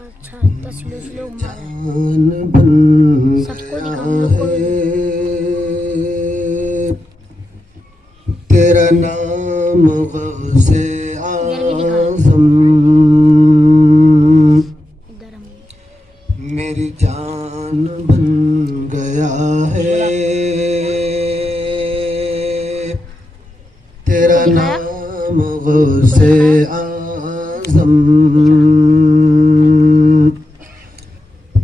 अच्छा 10 लोग मारे सबको दिखाऊंगा तेरा नाम गौसे आज़म मेरी जान बन गया है तेरा नाम गौसे आज़म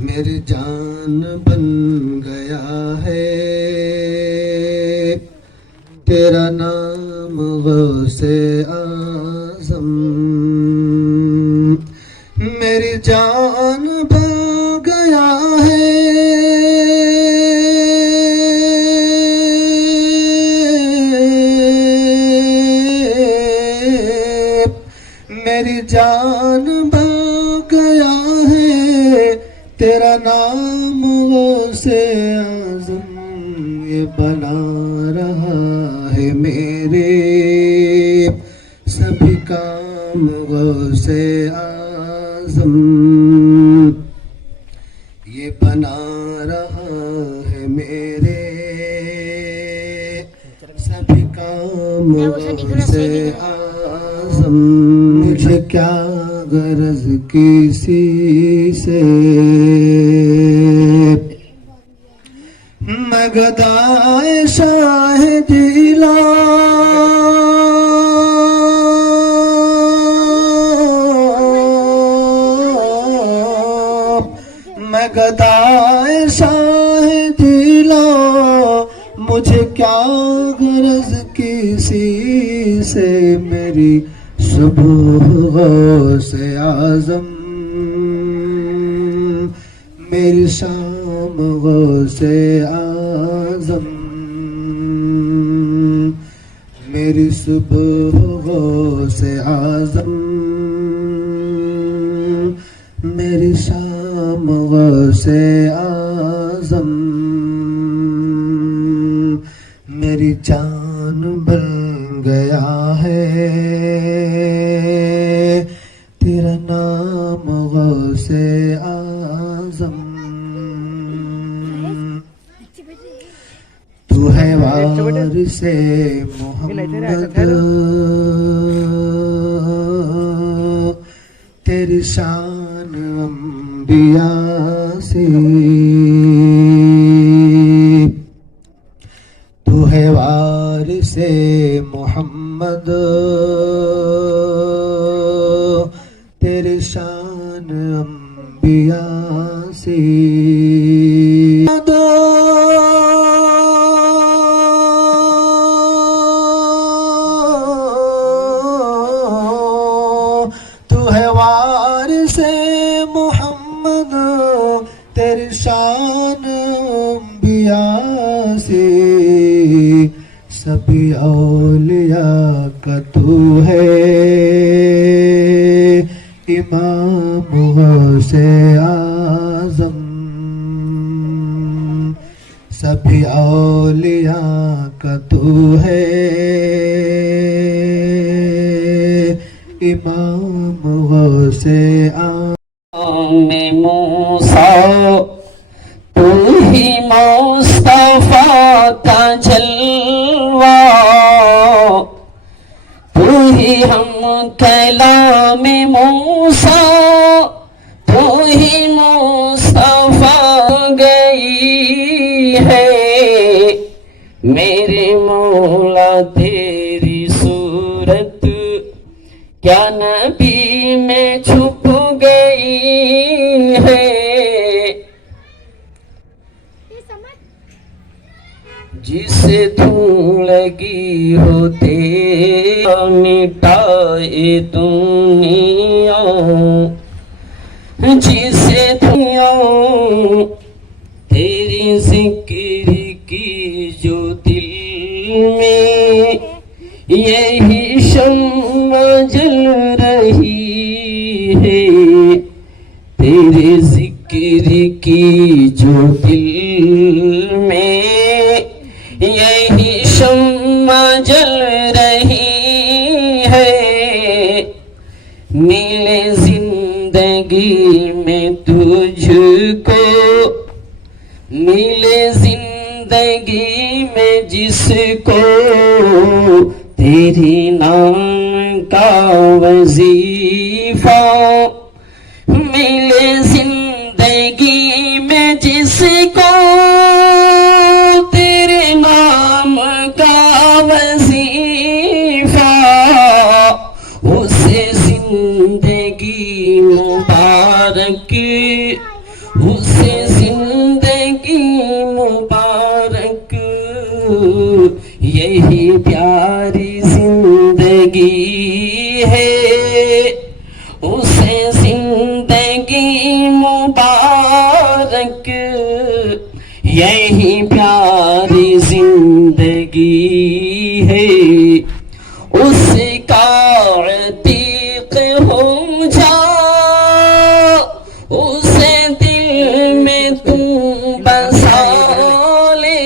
मेरी जान बन गया है तेरा नाम गौसे आज़म मेरी जान बन गया है मेरी जान बन गया है तेरा नाम गौसे आज़म ये बना रहा है मेरे सभी काम गौसे आज़म ये बना रहा है मेरे सभी काम गौसे आज़म मुझे क्या गरज किसी से मैं गदाए शाह दिला मैं गदाए शाह दिला मुझे क्या गरज किसी से मेरी सुबह गौसे आज़म मेरी शाम गौसे आज़म मेरी सुबह गौसे आज़म मेरी शाम गौसे आज़म मेरी जान बन गया है तेरा नाम गौसे आज़म तू है वारिसे मोहम्मद तेरी शान अंबिया से तू है वारिसे मोहम्मद तेरी शान अंबिया से तू है वारिसे मोहम्मद तेरी शान अंबिया से सभी औलिया का तू है इमाम गौसे आज़म सभी औलिया का तू है इमाम गौसे आज़म मूसा तू ही मुस्तफा का जलवा तू ही हम कलाम मूसा तू ही मुस्तफा गई है मेरे मौला तेरी सूरत क्या नबी में छुप गई है जिसे धूल लगी होते मिटाए दुनिया जिसे दुनिया तेरी जिक्र की जो दिल में यही शम्मा जल रही है तेरे जिक्र की जो दिल में यही शम्मा जल रही है मिले जिंदगी میں تجھ کو ملے زندگی میں جس کو تیری نام کا وظیفہ ملے زندگی میں جس کو تیرے نام کا وظیفہ اسے زندگی مبارک اسے زندگی مبارک یہی پیاری زندگی ہے اسے زندگی مبارک یہی پیاری زندگی ہے اس کا عتیق ہو جا اسے دل میں تو بسا لے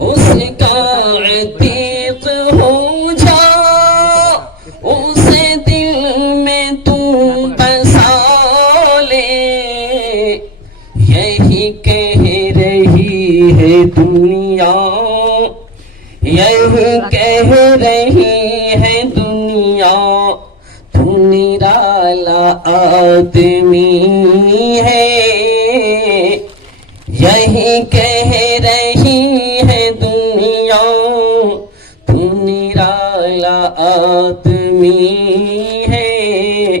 اس کا عتیق ہو جا اسے دل میں تو بسا لے یہی کہہ رہی ہے دنیا یہی کہہ رہی ہے دنیا تو نرالا آدمی ہے یہی کہہ رہی ہے دنیا تو نرالا آدمی ہے